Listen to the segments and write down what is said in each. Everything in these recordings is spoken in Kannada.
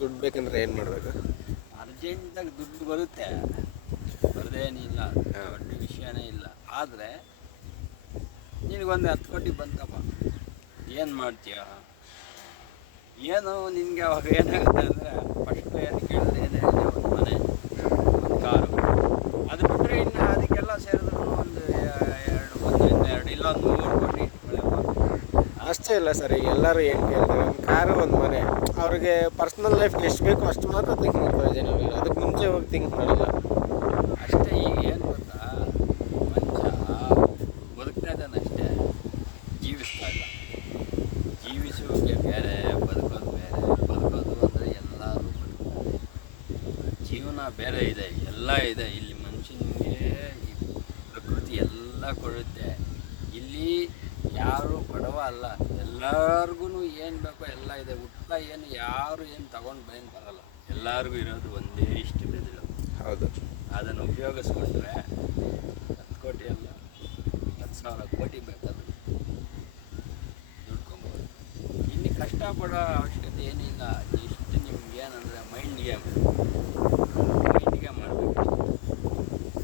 ದುಡ್ಡು ಬೇಕಂದ್ರೆ ಏನು ಮಾಡಬೇಕು? ಅರ್ಜೆಂಟಾಗಿ ದುಡ್ಡು ಬರುತ್ತೆ, ಬರದೇನಿಲ್ಲ, ದೊಡ್ಡ ವಿಷಯನೇ ಇಲ್ಲ. ಆದರೆ ನಿನಗೊಂದು 10 ಕೋಟಿ ಬಂತಪ್ಪ, ಏನು ಮಾಡ್ತೀಯ? ಏನು ನಿನಗೆ ಅವಾಗ ಏನಾಗುತ್ತೆ ಅಂದರೆ, ಫಸ್ಟು ಏನು ಕೇಳಿದ್ರೆ ಏನೇ ಇದೆ, ಒಂದು ಮನೆ, ಒಂದು ಕಾರು. ಅದು ಬಿಟ್ಟರೆ ಇನ್ನು ಅದಕ್ಕೆಲ್ಲ ಸೇರಿದ್ರು ಒಂದು 2 ಇಲ್ಲ ಒಂದು 3 ಕೋಟಿ ಇಟ್ಕೊಳ್ಳಪ್ಪ. ಅಷ್ಟೇ ಇಲ್ಲ ಸರ್, ಈಗ ಎಲ್ಲರೂ ಏನು ಕೇಳ್ತಾರೆ, ಒಂದು ಕಾರು ಒಂದು ಮನೆ. ಅವ್ರಿಗೆ ಪರ್ಸ್ನಲ್ ಲೈಫ್ಗೆ ಎಷ್ಟು ಬೇಕೋ ಅಷ್ಟು ಮಾತ್ರ ಥಿಂಕ್ ಮಾಡ್ತಾರೆ ಜನಗಳು, ಅದಕ್ಕೆ ಮುಂಚೆ ಹೋಗಿ ಥಿಂಕ್ ಮಾಡಲ್ಲ ಅಷ್ಟೇ. ಈಗ ಏನು ಗೊತ್ತಾ, ಮನುಷ್ಯ ಬದುಕ್ತಾ ಇದ್ದಾನಷ್ಟೇ, ಜೀವಿಸ್ತಾ ಇಲ್ಲ. ಜೀವಿಸೋಕೆ ಬೇರೆ, ಬದುಕೋದು ಬೇರೆ. ಬದುಕೋದು ಅಂದರೆ ಎಲ್ಲರೂ ಬದುಕ್ತಾರೆ, ಜೀವನ ಬೇರೆ ಇದೆ, ಎಲ್ಲ ಇದೆ. ಇಲ್ಲಿ ಮನುಷ್ಯನಿಗೆ ಈ ಪ್ರಕೃತಿ ಎಲ್ಲ ಕೊಡುತ್ತೆ. ಇಲ್ಲಿ ಯಾರು ಬಡವ ಅಲ್ಲ, ಎಲ್ಲರಿಗೂ ಏನು ಬೇಕೋ ಎಲ್ಲ ಇದೆ. ಹುಟ್ಟ ಏನು ಯಾರು ಏನು ತಗೊಂಡು ಏನು ಬರಲ್ಲ, ಎಲ್ಲರಿಗೂ ಇರೋದು ಒಂದೇ ಇಷ್ಟು ಬೆದಳು. ಹೌದು, ಅದನ್ನು ಉಪಯೋಗಿಸ್ಕೊಂಡ್ರೆ 10 ಕೋಟಿ ಅಲ್ಲ, 10,000 ಕೋಟಿ ಬೇಕಾದ್ರೆ ದುಡ್ಕೊಬೋದು. ಇನ್ನು ಕಷ್ಟಪಡೋ ಅವಶ್ಯಕತೆ ಏನಿಲ್ಲ. ಇಷ್ಟು ನಿಮ್ಗೆ ಏನಂದರೆ ಮೈಂಡ್ ಗೇಮ್ ಮಾಡಬೇಕು,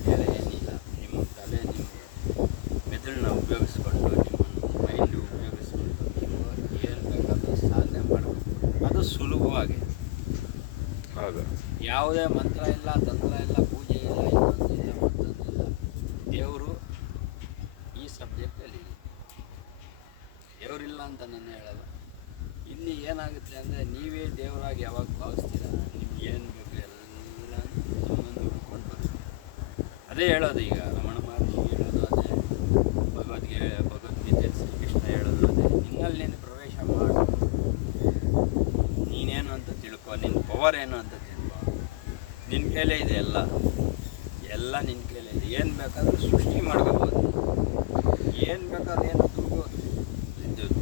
ಬೇರೆ ಏನಿಲ್ಲ. ನಿಮ್ಮ ತಲೆ, ನಿಮ್ಮ ಮೆದುಳನ್ನ ಉಪಯೋಗಿಸ್ಕೊಂಡು, ನಿಮ್ಮ ಮೈಂಡ್ ಉಪಯೋಗಿಸ್ಕೊಂಡು ನೀವು ಏನು ಬೇಕಾದರೂ ಸಾಧನೆ ಮಾಡಬೇಕು. ಅದು ಸುಲಭವಾಗಿ. ಹೌದು. ಯಾವುದೇ ಮಂತ್ರ ಇಲ್ಲ, ತಂತ್ರ ಇಲ್ಲ, ಪೂಜೆ ಇಲ್ಲ, ಇನ್ನೊಂದಿಲ್ಲ, ಮತ್ತೊಂದಿಲ್ಲ. ದೇವರು ಈ ಸಬ್ಜೆಕ್ಟಲ್ಲಿ ಇದೆ. ದೇವರಿಲ್ಲ ಅಂತ ನಾನು ಹೇಳಲ್ಲ. ಇಲ್ಲಿ ಏನಾಗುತ್ತೆ ಅಂದರೆ, ನೀವೇ ದೇವರಾಗಿ ಯಾವಾಗ ಭಾವಿಸ್ತೀರ, ನಿಮ್ಗೆ ಏನು ಬೇಕು ಎಲ್ಲ ನಿಮ್ಮನ್ನು ಹುಡ್ಕೊಂಡು ಬರ್ತೀವಿ. ಅದೇ ಹೇಳೋದು. ಈಗ ರಮಣ ಮಹರ್ಷಿ ಹೇಳೋದು ಅದೇ, ಭಗವದ್ಗೀತೆ ಶ್ರೀಕೃಷ್ಣ ಹೇಳೋದು ಅದೇ. ನಿನ್ನಲ್ಲಿ ನೀನು ಪ್ರವೇಶ ಮಾಡು, ನೀನೇನು ಅಂತ ತಿಳ್ಕೊ, ನಿನ್ನ ಪವರ್ ಏನು ಅಂತ ತಿಳ್ಕೊ. ನಿನ್ನ ಕೈಲೇ ಇದೆ ಎಲ್ಲ, ಎಲ್ಲ ನಿನ್ನ ಕೈಲೇ ಇದೆ. ಏನು ಬೇಕಾದರೂ ಸೃಷ್ಟಿ ಮಾಡ್ಕೋಬೋದು, ಏನು ಬೇಕಾದ್ರೆ. ಏನು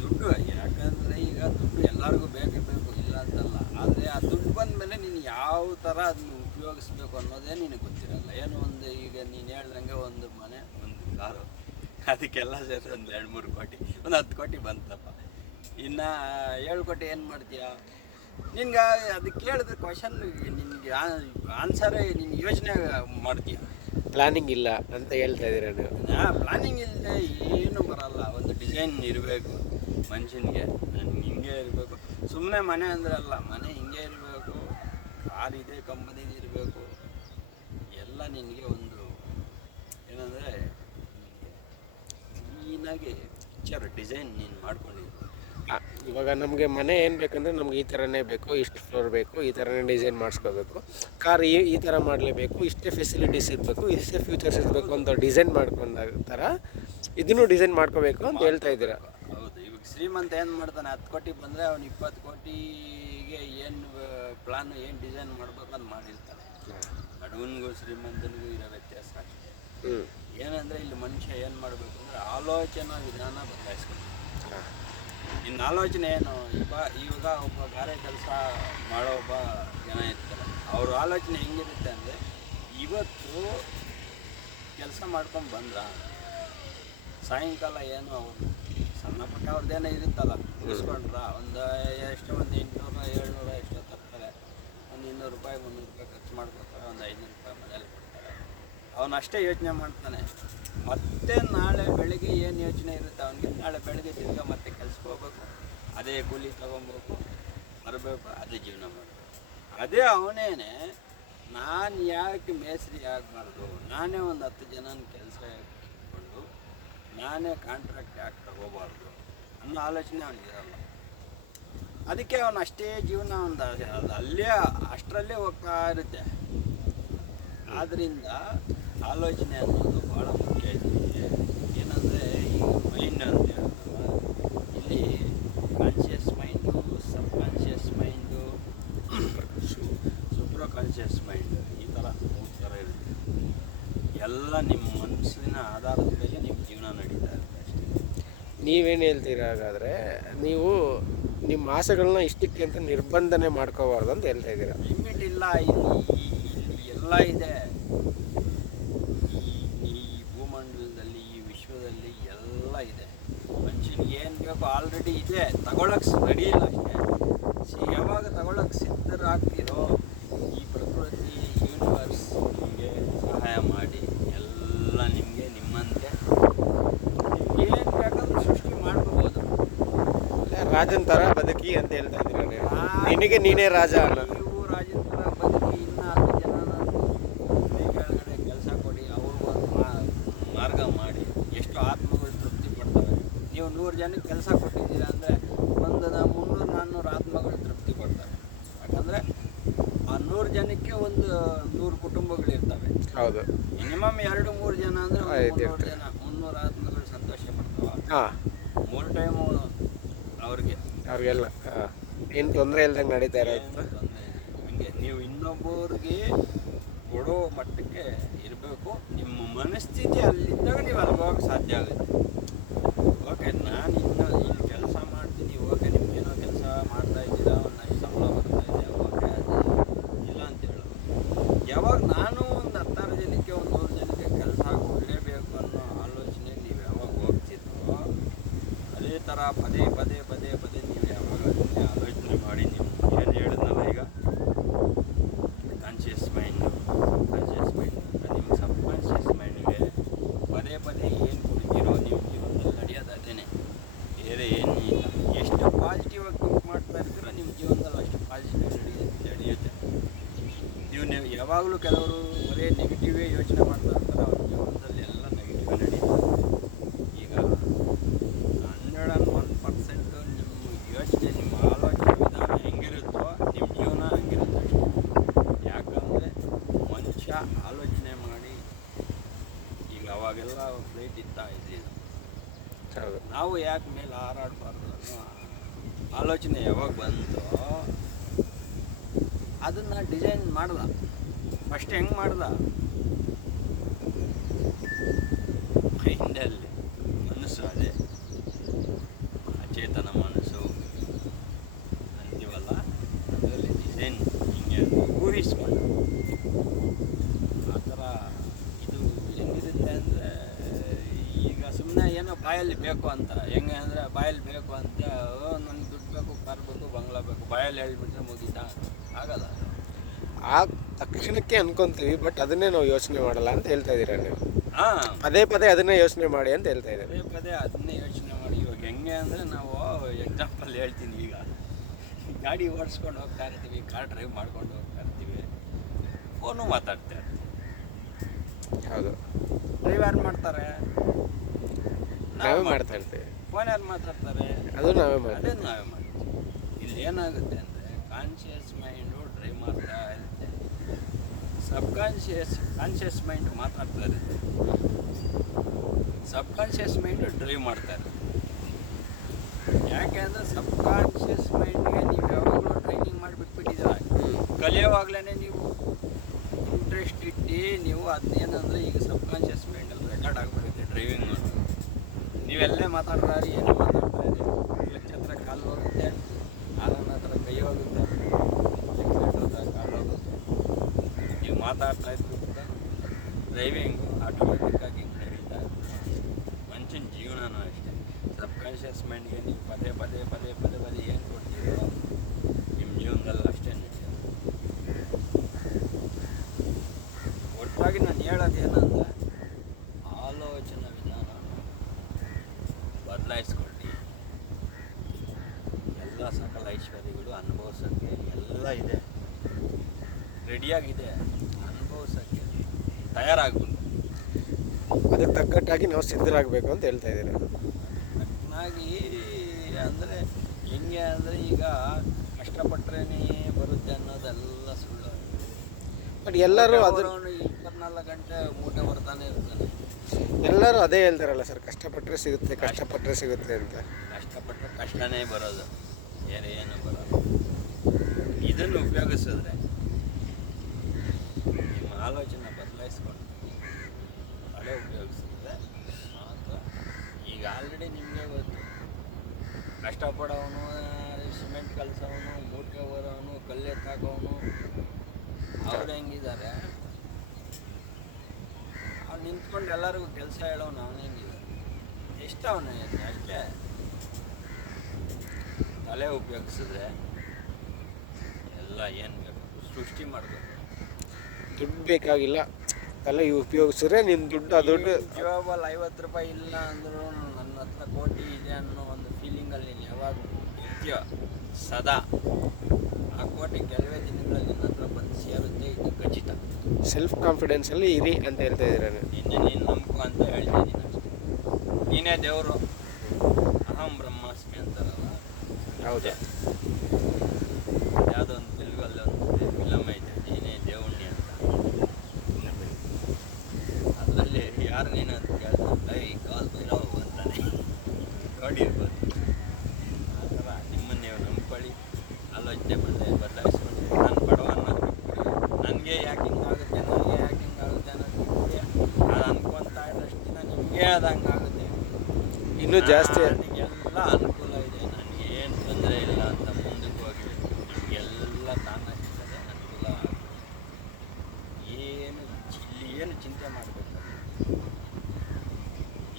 ದುಡ್ಡು ಯಾಕಂದರೆ ಈಗ ದುಡ್ಡು ಎಲ್ಲರಿಗೂ ಬೇಕೇ ಬೇಕು, ಇಲ್ಲ ಅಂತಲ್ಲ. ಆದರೆ ಆ ದುಡ್ಡು ಬಂದ ಮೇಲೆ ನೀನು ಯಾವ ಥರ ಅದನ್ನು ಉಪಯೋಗಿಸ್ಬೇಕು ಅನ್ನೋದೇ ನಿನಗೆ ಗೊತ್ತಿರಲ್ಲ. ಏನು ಒಂದು ಈಗ ನೀನು ಹೇಳ್ದಂಗೆ ಒಂದು ಮನೆ, ಒಂದು ಕಾರು, ಅದಕ್ಕೆಲ್ಲ ಸೇರಿ ಒಂದು 2-3 ಕೋಟಿ, ಒಂದು 10 ಕೋಟಿ ಬಂತಪ್ಪ. ಇನ್ನು 7 ಕೋಟಿ ಏನು ಮಾಡ್ತೀಯ? ನಿನ್ಗೆ ಅದಕ್ಕೆ ಕೇಳಿದ ಕ್ವಶನ್ ನಿನಗೆ ಆನ್ಸರೇ ನೀನು ಯೋಚನೆ ಮಾಡ್ತೀಯ. ಪ್ಲಾನಿಂಗ್ ಇಲ್ಲ ಅಂತ ಹೇಳ್ತಾ ಇದ್ದೀರಾ ನೀವು? ಪ್ಲಾನಿಂಗ್ ಇಲ್ಲದೆ ಏನೂ ಬರಲ್ಲ. ಒಂದು ಡಿಸೈನ್ ಇರಬೇಕು ಮನುಷ್ಯನಿಗೆ, ಹಿಂಗೆ ಇರಬೇಕು. ಸುಮ್ಮನೆ ಮನೆ ಅಂದರೆ ಅಲ್ಲ, ಮನೆ ಹಿಂಗೆ ಇರಬೇಕು, ಕಾರ್ ಇದೆ, ಕಂಪನಿದು ಇರಬೇಕು. ಎಲ್ಲ ನಿನಗೆ ಒಂದು ಏನಂದರೆ ಕ್ಲೀನಾಗಿ ಪಿಕ್ಚರ್ ಡಿಸೈನ್ ನೀನು ಮಾಡ್ಕೊಂಡಿದ್ದು. ಇವಾಗ ನಮಗೆ ಮನೆ ಏನು ಬೇಕಂದರೆ ನಮ್ಗೆ ಈ ಥರನೇ ಬೇಕು, ಇಷ್ಟು ಫ್ಲೋರ್ ಬೇಕು, ಈ ಥರನೇ ಡಿಸೈನ್ ಮಾಡಿಸ್ಕೋಬೇಕು. ಕಾರ್ ಈ ಥರ ಮಾಡಲೇಬೇಕು, ಇಷ್ಟೇ ಫೆಸಿಲಿಟೀಸ್ ಇರಬೇಕು, ಇಷ್ಟೇ ಫ್ಯೂಚರ್ಸ್ ಇರಬೇಕು ಅಂತ ಡಿಸೈನ್ ಮಾಡ್ಕೊಂಡಾಗ ಥರ ಇದನ್ನು ಡಿಸೈನ್ ಮಾಡ್ಕೋಬೇಕು ಅಂತ ಹೇಳ್ತಾ ಇದ್ದೀರಾ? ಹೌದು. ಇವಾಗ ಶ್ರೀಮಂತ ಏನು ಮಾಡ್ತಾನೆ, 10 ಕೋಟಿ ಬಂದರೆ ಅವ್ನು 20 ಕೋಟಿಗೆ ಏನು ಪ್ಲಾನ್, ಏನು ಡಿಸೈನ್ ಮಾಡ್ಬೇಕು ಅಂತ ಮಾಡಿರ್ತಾನೆ. ಬಡವನಿಗೂ ಶ್ರೀಮಂತನಿಗೂ ಇರೋ ವ್ಯತ್ಯಾಸ ಅಷ್ಟೇ. ಏನಂದರೆ ಇಲ್ಲಿ ಮನುಷ್ಯ ಏನು ಮಾಡಬೇಕು ಅಂದರೆ ಆಲೋಚನಾ ವಿಧಾನ ಬದಲಾಯಿಸ್ಬೇಕು. ನಿನ್ನ ಆಲೋಚನೆ ಏನು? ಇವಾಗ ಒಬ್ಬ ಗಾರೆ ಕೆಲಸ ಮಾಡೋ ಒಬ್ಬ ಜನ ಇರ್ತಾರೆ, ಅವ್ರ ಆಲೋಚನೆ ಹೆಂಗಿರುತ್ತೆ ಅಂದರೆ, ಇವತ್ತು ಕೆಲಸ ಮಾಡ್ಕೊಂಡು ಬಂದ್ರ ಸಾಯಂಕಾಲ ಏನು ಅವರು ಸಣ್ಣ ಪುಟ್ಟ ಅವ್ರದ್ದೇನೋ ಇರುತ್ತಲ್ಲ, ಉಳಿಸ್ಕೊಂಡ್ರ ಒಂದು 800 700 ಎಷ್ಟೋ ತರ್ತಾರೆ, ಒಂದು 200 ರೂಪಾಯಿ 300 ರೂಪಾಯಿ ಖರ್ಚು ಮಾಡ್ಕೊತಾರೆ, ಒಂದು 500 ರೂಪಾಯಿ ಮನೇಲಿ ಕೊಡ್ತಾರೆ. ಅವನಷ್ಟೇ ಯೋಚನೆ ಮಾಡ್ತಾನೆ. ಮತ್ತೆ ನಾಳೆ ಬೆಳಗ್ಗೆ ಏನು ಯೋಚನೆ ಇರುತ್ತೆ ಅವನಿಗೆ, ನಾಳೆ ಬೆಳಗ್ಗೆ ತಿರ್ಗಾ ಮತ್ತೆ ಕೆಲ್ಸಕ್ಕೆ ಹೋಗ್ಬೇಕು, ಅದೇ ಕೂಲಿ ತೊಗೊಬೇಕು, ಬರಬೇಕು, ಅದೇ ಜೀವನ ಮಾಡಬೇಕು. ಅದೇ ಅವನೇನೆ ನಾನು ಯಾಕೆ ಮೇಸ್ತ್ರಿ ಆಗಬಾರ್ದು, ನಾನೇ ಒಂದು 10 ಜನನ ಕೆಲಸ ಇಟ್ಕೊಂಡು ನಾನೇ ಕಾಂಟ್ರಾಕ್ಟ್ ಯಾಕೆ ತಗೋಬಾರ್ದು ಅನ್ನೋ ಆಲೋಚನೆ ಅವನಿಗಿರಲ್ಲ. ಅದಕ್ಕೆ ಅವನು ಅಷ್ಟೇ ಜೀವನ ಒಂದು ಅಲ್ಲೇ ಅಷ್ಟರಲ್ಲೇ ಹೋಗ್ತಾ ಇರುತ್ತೆ. ಆದ್ದರಿಂದ ಆಲೋಚನೆ ಅನ್ನೋದು ಭಾಳ ಮುಖ್ಯ ಇದೆ. ಏನಂದರೆ ಈಗ ಮೈಂಡ್ ಅಂತ ಹೇಳ್ತಲ್ಲ, ಇಲ್ಲಿ ಕಾನ್ಷಿಯಸ್ ಮೈಂಡು, ಸಬ್ ಕಾನ್ಷಿಯಸ್ ಮೈಂಡು, ಸೂಪ್ರೋ ಕಾನ್ಷಿಯಸ್ ಮೈಂಡ್, ಈ ಥರ 3 ಥರ ಇರುತ್ತೆ. ಎಲ್ಲ ನಿಮ್ಮ ಮನಸ್ಸಿನ ಆಧಾರದ ಮೇಲೆ ನಿಮ್ಮ ಜೀವನ ನಡೀತಾ ಇರುತ್ತೆ ಅಷ್ಟೇ. ನೀವೇನು ಹೇಳ್ತೀರಾ ಹಾಗಾದರೆ, ನೀವು ನಿಮ್ಮ ಆಸೆಗಳನ್ನ ಇಷ್ಟಕ್ಕೆ ಅಂತ ನಿರ್ಬಂಧನೆ ಮಾಡ್ಕೋಬಾರ್ದು ಅಂತ ಹೇಳ್ತಾ ಇದ್ದೀರಾ? ಲಿಮಿಟ್ ಇಲ್ಲ, ಇಲ್ಲಿ ಎಲ್ಲ ಇದೆ. ಈ ಭೂಮಂಡಲದಲ್ಲಿ, ಈ ವಿಶ್ವದಲ್ಲಿ ಎಲ್ಲ ಇದೆ. ಮನುಷ್ಯನಿಗೆ ಏನು ಬೇಕೋ ಆಲ್ರೆಡಿ ಇದೆ, ತಗೊಳಕ್ಕೆ ರೆಡಿ ಇಲ್ಲ ಅಷ್ಟೇ. ಯಾವಾಗ ತಗೊಳಕ್ಕೆ ಸಿದ್ಧರ ಆಗ್ತಿರೋ ಈ ಪ್ರಕೃತಿ ಯೂನಿವರ್ಸ್ ನಿಮಗೆ ಸಹಾಯ ಮಾಡಿ ಎಲ್ಲ ನಿಮಗೆ ನಿಮ್ಮಂತೆ ನಿಮ್ಗೆ ಏನು ಬೇಕಾದ್ರೂ ಸೃಷ್ಟಿ ಮಾಡ್ಕೋಬೋದು. ರಾಜನ್ ಥರ ಬದುಕಿ ಅಂತ ಹೇಳ್ತಾ ಇದ್ದೀರಾ ನೀವು. ನಿನಗೆ ನೀನೇ ರಾಜ ಅನ್ನೋದು. ನೀವು ರಾಜನ ಥರ ಬದುಕಿ ಇನ್ನೂ 10 ಜನನ ಕೈ ಕೆಳಗಡೆ ಕೆಲಸ ಕೊಡಿ, ಅವ್ರಿಗೊಂದು ಮಾರ್ಗ ಮಾಡಿ, ಎಷ್ಟು ಆತ್ಮಗಳು ತೃಪ್ತಿ ಪಡ್ತವೆ. ನೀವು 100 ಜನಕ್ಕೆ ಕೆಲಸ ಕೊಟ್ಟಿದ್ದೀರಾ ಅಂದರೆ ಒಂದು 300-400 ಆತ್ಮಗಳು ತೃಪ್ತಿ ಪಡ್ತವೆ. ಯಾಕಂದರೆ ಆ 100 ಜನಕ್ಕೆ ಒಂದು 100 ಕುಟುಂಬಗಳಿರ್ತವೆ. ಹೌದು, ಮಿನಿಮಮ್ 2-3 ಜನ ಅಂದರೆ 300 ಜನ, 300 ಆತ್ಮಗಳು ಸಂತೋಷ ಪಡ್ತವೆ. ಹಾಂ, 3 ಟೈಮು ಅವ್ರಿಗೆಲ್ಲ ಏನು ತೊಂದರೆ ಇಲ್ದಂಗೆ ನಡೀತಾ ಇರೋದು. ಹಂಗೆ ನೀವು ಇನ್ನೊಬ್ಬರಿಗೆ ಕೊಡೋ ಮಟ್ಟಕ್ಕೆ ಇರಬೇಕು. ನಿಮ್ಮ ಮನಸ್ಥಿತಿ ಅಲ್ಲಿದ್ದಾಗ ನೀವು ಅಲ್ಲಿಗೆ ಹೋಗಕ್ಕೆ ಸಾಧ್ಯ ಆಗುತ್ತೆ. ಓಕೆ, ನಾನು ಇನ್ನು ಇಲ್ಲಿ ಕೆಲಸ ಮಾಡ್ತೀನಿ, ಓಕೆ, ನಿಮ್ಗೇನೋ ಕೆಲಸ ಮಾಡ್ತಾ ಇದ್ದೀರಾ, ಒಂದು ಸಂಬಳ ಬರ್ತಾ ಇದೆ, ಓಕೆ, ಅದು ಇಲ್ಲ ಅಂತ ಹೇಳೋದು. ಯಾವಾಗ ನಾನು ಒಂದು 10 ಜನಕ್ಕೆ, ಒಂದು 100 ಜನಕ್ಕೆ ಕೆಲಸ ಕೊಡಲೇಬೇಕು ಅನ್ನೋ ಆಲೋಚನೆ ನೀವು ಯಾವಾಗ ಹೋಗ್ತಿದ್ರೋ, ಅದೇ ಥರ ಪದೇ ಪದೇ ಪದೇ ಪದೇ ನೀವು ಯಾವಾಗ ಅದನ್ನೇ ಆಲೋಚನೆ ಮಾಡಿ, ನೀವು ಏನು ಹೇಳಿದ್ನಲ್ಲ ಈಗ ಕಾನ್ಷಿಯಸ್ ಮೈಂಡು ಅಂತ, ನಿಮ್ಮ ಸಬ್ಕಾನ್ಷಿಯಸ್ ಮೈಂಡ್ಗೆ ಪದೇ ಪದೇ ಏನು ಕೊಡ್ತೀರೋ ನಿಮ್ಮ ಜೀವನದಲ್ಲಿ ನಡೆಯೋದು ಅದೇನೆ, ಬೇರೆ ಏನೂ ಇಲ್ಲ. ಎಷ್ಟು ಪಾಸಿಟಿವ್ ಆಗಿ ಥಿಂಕ್ ಮಾಡ್ತಾ ಇರ್ತೀರೋ ನಿಮ್ಮ ಜೀವನದಲ್ಲಿ ಅಷ್ಟು ಪಾಸಿಟಿವ್ ನಡೆಯುತ್ತೆ. ನೀವು ಯಾವಾಗಲೂ ಕೆಲವರು ಬರೀ ನೆಗೆಟಿವೇ ಯೋಚನೆ ಮಾಡ್ತಾ ಇರ್ತಾರೆ, ಅವ್ರ ಜೀವನದಲ್ಲಿ ಎಲ್ಲ ನೆಗೆಟಿವ್ ನಡೀತಾರೆ. ಈಗ 101% ನಿಮ್ಮ ಯೋಚನೆ, ನಿಮ್ಮ ಆಲೋಚನೆ ವಿಧಾನ ಹೆಂಗಿರುತ್ತೋ ನಿಮ್ಮ ಜೀವನ ಹಂಗಿರುತ್ತೆ ಅಷ್ಟೇ. ಯಾಕಂದರೆ ಮನುಷ್ಯ ಆಲೋಚನೆ ಮಾಡಿ, ಈಗ ಅವಾಗೆಲ್ಲ ಫ್ಲೈಟ್ ಇತ್ತಾ ಇದ್ದಿಲ್ಲ, ನಾವು ಯಾಕೆ ಮೇಲೆ ಹಾರಾಡಬಾರ್ದು ಅನ್ನೋ ಆಲೋಚನೆ ಯಾವಾಗ ಬಂತೋ ಅದನ್ನು ಡಿಸೈನ್ ಮಾಡ್ದ. ಫಸ್ಟ್ ಹೆಂಗೆ ಮಾಡ್ದ? ಮೈಂಡಲ್ಲಿ ಮನಸ್ಸು, ಅದೇ ಅಚೇತನ ಮನಸ್ಸು ಅಂತೀವಲ್ಲ, ಅದರಲ್ಲಿ ಡಿಸೈನ್ ಹಿಂಗೆ ಊಹಿಸ್ಕೊಂಡು ಆ ಥರ. ಇದು ಹೆಂಗಿರುತ್ತೆ ಅಂದರೆ, ಈಗ ಸುಮ್ಮನೆ ಏನೋ ಬಾಯಲ್ಲಿ ಬೇಕು ಅಂತ, ಹೆಂಗೆ ಅಂದರೆ ಬಾಯಲ್ಲಿ ಬೇಕು ಅಂತ, ನನಗೆ ದುಡ್ಡು ಬೇಕು, ಕಾರ್ ಬೇಕು, ಬಂಗ್ಲಾ ಬೇಕು, ಬಾಯಲ್ಲಿ ಹೇಳ್ಬಿಟ್ರೆ ಮುಗೀತಾ? ಆಗಲ್ಲ. ಆ ತಕ್ಷಣಕ್ಕೆ ಅನ್ಕೊಂತೀವಿ, ಬಟ್ ಅದನ್ನೇ ನಾವು ಯೋಚನೆ ಮಾಡಲ್ಲ ಅಂತ ಹೇಳ್ತಾ ಇದ್ದೀರಾ ನೀವು. ಹಾಂ, ಪದೇ ಪದೇ ಅದನ್ನೇ ಯೋಚನೆ ಮಾಡಿ ಅಂತ ಹೇಳ್ತಾ ಇದ್ದೀರಾ. ಪದೇ ಪದೇ ಅದನ್ನೇ ಯೋಚನೆ ಮಾಡಿ. ಇವಾಗ ಹೆಂಗೆ ಅಂದರೆ, ನಾವು ಎಕ್ಸಾಂಪಲ್ ಹೇಳ್ತೀನಿ, ಈಗ ಗಾಡಿ ಓಡಿಸ್ಕೊಂಡು ಹೋಗ್ತಾ ಇರ್ತೀವಿ, ಕಾರ್ ಡ್ರೈವ್ ಮಾಡ್ಕೊಂಡು ಹೋಗ್ತಾ ಇರ್ತೀವಿ, ಫೋನು ಮಾತಾಡ್ತಾ ಇರ್ತೀವಿ. ಹೌದು, ಡ್ರೈವ್ ಯಾರು ಮಾಡ್ತಾರೆ? ನಾವೇ ಮಾಡ್ತಾ ಇರ್ತೀವಿ. ಫೋನ್ ಯಾರು ಮಾತಾಡ್ತಾರೆ? ಅದು ನಾವೇ ಮಾಡ್ತೀವಿ. ಅದೇ ನಾವೇ ಮಾಡ್ತೀವಿ. ಇಲ್ಲಿ ಏನಾಗುತ್ತೆ ಅಂದರೆ, ಕಾನ್ಷಿಯಸ್ ಮೈಂಡು ಡ್ರೈವ್ ಮಾಡ್ತಾ ಇರುತ್ತೆ, ಕಾನ್ಷಿಯಸ್ ಮೈಂಡ್ ಮಾತಾಡ್ತಾ ಇರುತ್ತೆ, ಸಬ್ಕಾನ್ಷಿಯಸ್ ಮೈಂಡು ಡ್ರೈವ್ ಮಾಡ್ತಾ ಇರುತ್ತೆ. ಯಾಕೆ ಅಂದರೆ ಸಬ್ಕಾನ್ಷಿಯಸ್ ಮೈಂಡ್ಗೆ ನೀವು ಯಾವಾಗಲೂ ಟ್ರೈನಿಂಗ್ ಮಾಡಿಬಿಟ್ಬಿಟ್ಟಿದ್ದೀರ. ಕಲಿಯೋವಾಗಲೇ ನೀವು ಇಂಟ್ರೆಸ್ಟ್ ಇಟ್ಟು ನೀವು ಅದನ್ನೇನಂದರೆ, ಈಗ ಸಬ್ಕಾನ್ಷಿಯಸ್ ಮೈಂಡಲ್ಲಿ ರೆಕಾರ್ಡ್ ಆಗಿಬಿಡುತ್ತೆ ಡ್ರೈವಿಂಗ್ ಮಾಡಿ. ನೀವೆಲ್ಲೇ ಮಾತಾಡ್ತಾರೆ, ಏನೋ ಮಾತಾಡ್ತಾ ಇದ್ದೀರಿ, ಕ್ಲಚ್ ಹತ್ರ ಕಾಲು ಹೋಗುತ್ತೆ, ಆರನ್ ಹತ್ರ ಕೈ ಹೋಗುತ್ತೆ, ಎಕ್ಸಿಲೇಟರ್ ಹತ್ರ ಕಾಲು ಹೋಗುತ್ತೆ. ನೀವು ಮಾತಾಡ್ತಾ ಇದ್ರು ಕೂಡ ಡ್ರೈವಿಂಗು ಆಟೋಮೆಟಿಕ್ಕಾಗಿ ನಡೀತಾ ಇರುತ್ತೆ. ಮನುಷ್ಯನ ಜೀವನನೂ ಅಷ್ಟೇ. ಸಬ್ಕಾನ್ಷಿಯಸ್ ಮೈಂಡ್ಗೆ ನೀವು ಪದೇ ಪದೇ ಪದೇ ಪದೇ ಪದೇ ಏನು ಕೊಡ್ತೀರೋ ನಿಮ್ಮ ಜೀವನದಲ್ಲಿ ಅಷ್ಟೇ ನಡೆಯೋದು. ಒಟ್ಟಾಗಿ ನಾನು ಹೇಳೋದೇನಂದರೆ, ಆಲೋಚನಾ ವಿಧಾನ ಬದಲಾಯಿಸ್ಕೊಳ್ಳಿ. ಎಲ್ಲ ಸಕಲ ಐಶ್ವರ್ಯಗಳು ಅನುಭವಿಸೋಕ್ಕೆ ಎಲ್ಲ ಇದೆ, ರೆಡಿಯಾಗಿದೆ. ಅನುಭವಿಸೋಕ್ಕೆ ತಯಾರಾಗಬೇಕು. ಅದಕ್ಕೆ ತಕ್ಕಟ್ಟಾಗಿ ನಾವು ಸಿದ್ಧರಾಗಬೇಕು ಅಂತ ಹೇಳ್ತಾ ಇದ್ದೀರಾ. ತಕ್ಕನಾಗಿ ಅಂದರೆ ಹೆಂಗೆ ಅಂದರೆ, ಈಗ ಕಷ್ಟಪಟ್ಟರೆ ಬರುತ್ತೆ ಅನ್ನೋದೆಲ್ಲ ಸುಳ್ಳು. ಬಟ್ ಎಲ್ಲರೂ ಅದು 24 ಗಂಟೆ ಮೂಟೆ ಬರ್ತಾನೆ ಇರ್ತಾನೆ. ಎಲ್ಲರೂ ಅದೇ ಹೇಳ್ತಾರಲ್ಲ ಸರ್, ಕಷ್ಟಪಟ್ಟರೆ ಸಿಗುತ್ತೆ, ಕಷ್ಟಪಟ್ಟರೆ ಸಿಗುತ್ತೆ ಅಂತ. ಕಷ್ಟಪಟ್ಟರೆ ಕಷ್ಟನೇ ಬರೋದು, ಬೇರೆ ಏನು ಬರೋದು. ಇದನ್ನು ಉಪಯೋಗಿಸಿದ್ರೆ, ನಿಮ್ಮ ಆಲೋಚನೆ ಬದಲಾಯಿಸ್ಕೊಂಡು ತಲೆ ಉಪಯೋಗಿಸಿದ್ರೆ ಮಾತ್ರ. ಈಗ ಆಲ್ರೆಡಿ ನಿಮಗೆ ಗೊತ್ತು, ಕಷ್ಟಪಡೋನು, ಸಿಮೆಂಟ್ ಕಲಿಸೋನು, ಮೂಟೆ ಬರೋನು, ಕಲ್ಲೆತ್ತಾಕೋನು, ಅವ್ರು ಹೆಂಗಿದ್ದಾರೆ? ಅವ್ನು ನಿಂತ್ಕೊಂಡು ಎಲ್ಲರಿಗೂ ಕೆಲಸ ಹೇಳೋನು ಅವನು ಹೆಂಗಿದ್ದಾರೆ? ಎಷ್ಟು ಅವನೇ ಅಷ್ಟೇ. ತಲೆ ಉಪಯೋಗಿಸಿದ್ರೆ ಎಲ್ಲ ಏನು ಬೇಕು ಸೃಷ್ಟಿ ಮಾಡಬೇಕು. ದುಡ್ಡು ಬೇಕಾಗಿಲ್ಲ, ತಲೆ ಉಪಯೋಗಿಸಿದ್ರೆ ನಿಮ್ಮ ದುಡ್ಡು ಆ ದುಡ್ಡು ಜೇಬಲ್ಲಿ 50 ರೂಪಾಯಿ ಇಲ್ಲ ಅಂದರೂ ನನ್ನ ಹತ್ರ ಕೋಟಿ ಇದೆ ಅನ್ನೋ ಒಂದು ಫೀಲಿಂಗಲ್ಲಿ ನೀನು ಯಾವಾಗ ಇರ್ತೀಯೋ ಸದಾ ಆ ಕೋಟಿ ಕೆಲವೇ ದಿನಗಳಲ್ಲಿ ನಿನ್ನ ಹತ್ರ ಬಂದು ಸೇರುತ್ತೆ, ಇದು ಖಚಿತ. ಸೆಲ್ಫ್ ಕಾನ್ಫಿಡೆನ್ಸಲ್ಲಿ ಇರಿ ಅಂತ ಹೇಳ್ತಾ ಇದ್ದೀರ. ನಿನ್ನೆ ನೀನು ನಂಬ್ಕೊ ಅಂತ ಹೇಳ್ತಾ ಇದ್ದೀನಿ ಅಷ್ಟೇ. ನೀನೇ ದೇವರು, ಅಹಂ ಬ್ರಹ್ಮಾಸ್ಮಿ ಅಂತಾರಲ್ಲ. ಹೌದಾ? ಯಾವುದೋ ಒಂದು ತೆಲುಗಲ್ಲಿ ಒಂದು ಫಿಲಮ್ ಐತೆ, ನೀನೇ ದೇವಣ್ಣಿ ಅಂತ. ಅದರಲ್ಲಿ ಯಾರು ನೀನು ಅಂತ ಕೇಳ್ತಾರೆ, ಕಾಲ್ ಬೈರಾವ್ ಅಂತಾನೆ ನೋಡಿರ್ಬೋದು. ಆ ಥರ ನಿಮ್ಮನ್ನು ನೀವು ನಂಬ್ಕೊಳ್ಳಿ, ಆಲೋಚನೆ ಬದಲಾಯಿಸ್ಕೊಂಡು ನಾನು ಬಡವ ಅನ್ನೋದು ಬಿಟ್ಬಿಡಿ. ನನಗೆ ಯಾಕೆ ಹಿಂಗಾಗುತ್ತೆ ಅನ್ನೋದು ಬಿಟ್ಬಿಡಿ. ಅದು ಅನ್ಕೊತಾ ಇದ್ದಷ್ಟು ದಿನ ನಿಮಗೆ ಅದು ಹಂಗಾಗುತ್ತೆ. ಇನ್ನೂ ಜಾಸ್ತಿ ನನಗೆಲ್ಲ ಅನುಕೂಲ ಇದೆ, ನನಗೆ ಏನು ತೊಂದರೆ ಇಲ್ಲ ಅಂತ ಮುಂದಕ್ಕೆ ಹೋಗಿ ನಿಮಗೆಲ್ಲ ತಾನಾಗ್ತದೆ, ಅನುಕೂಲ ಆಗುತ್ತೆ. ಏನು ಚಿಂತೆ ಮಾಡಬೇಕು.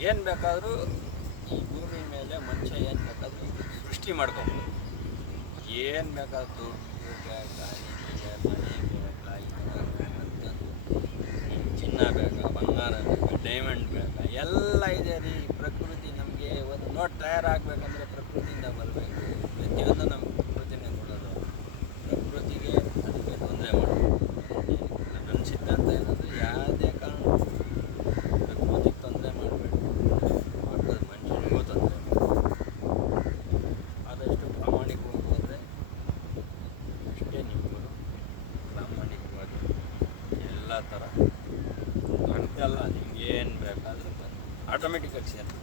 ಏನು ಬೇಕಾದರೂ ಈ ಭೂಮಿ ಮೇಲೆ ಮನುಷ್ಯ ಏನು ಬೇಕಾದರೂ ಸೃಷ್ಟಿ ಮಾಡ್ಕೊಬೋದು. ಏನು ಬೇಕಾದ್ರೂ ದುಡ್ಡು ಬೇಕಾ, ಮನೆ ಬೇಕಾ, ಚಿನ್ನ ಬೇಕಾ, ಬಂಗಾರ ಬೇಕಾ, ಡೈಮಂಡ್ ಬೇಕಾ, ಎಲ್ಲ ಇದೆ ರೀ. ಪ್ರಕೃತಿ ನಮಗೆ ಒಂದು ನೋಟ್ ತಯಾರಾಗಬೇಕಂದ್ರೆ ಪ್ರಕೃತಿಯಿಂದ ಬರಬೇಕು. ಪ್ರತಿಯೊಂದು ನಮ್ಗೆ ಪ್ರಕೃತಿನೇ ಕೊಡೋದು. ಪ್ರಕೃತಿಗೆ ಅದಕ್ಕೆ ತೊಂದರೆ ಮಾಡಬೇಕು. ನನ್ನ ಸಿದ್ಧಾಂತ ಏನಂದರೆ ಯಾವುದೇ ಕಾರಣಕ್ಕೂ ಪ್ರಕೃತಿಗೆ ತೊಂದರೆ ಮಾಡಬೇಕು, ಪಕ್ಕದ ಮನುಷ್ಯನಿಗೂ ತೊಂದರೆ ಮಾಡಬೇಕು. ಆದಷ್ಟು ಪ್ರಾಮಾಣಿಕವಾಗಿ ಹೋದರೆ ಅಷ್ಟೇ ನಿಮ್ಮದು ಪ್ರಾಮಾಣಿಕವಾಗಿ ಎಲ್ಲ ಥರ ಅಂತೆಲ್ಲ ನಿಮ್ಗೆ ಏನು ಬೇಕಾದರೂ ಆಟೋಮೆಟಿಕ್ಕಾಗಿ ಸೇರ್ತದೆ.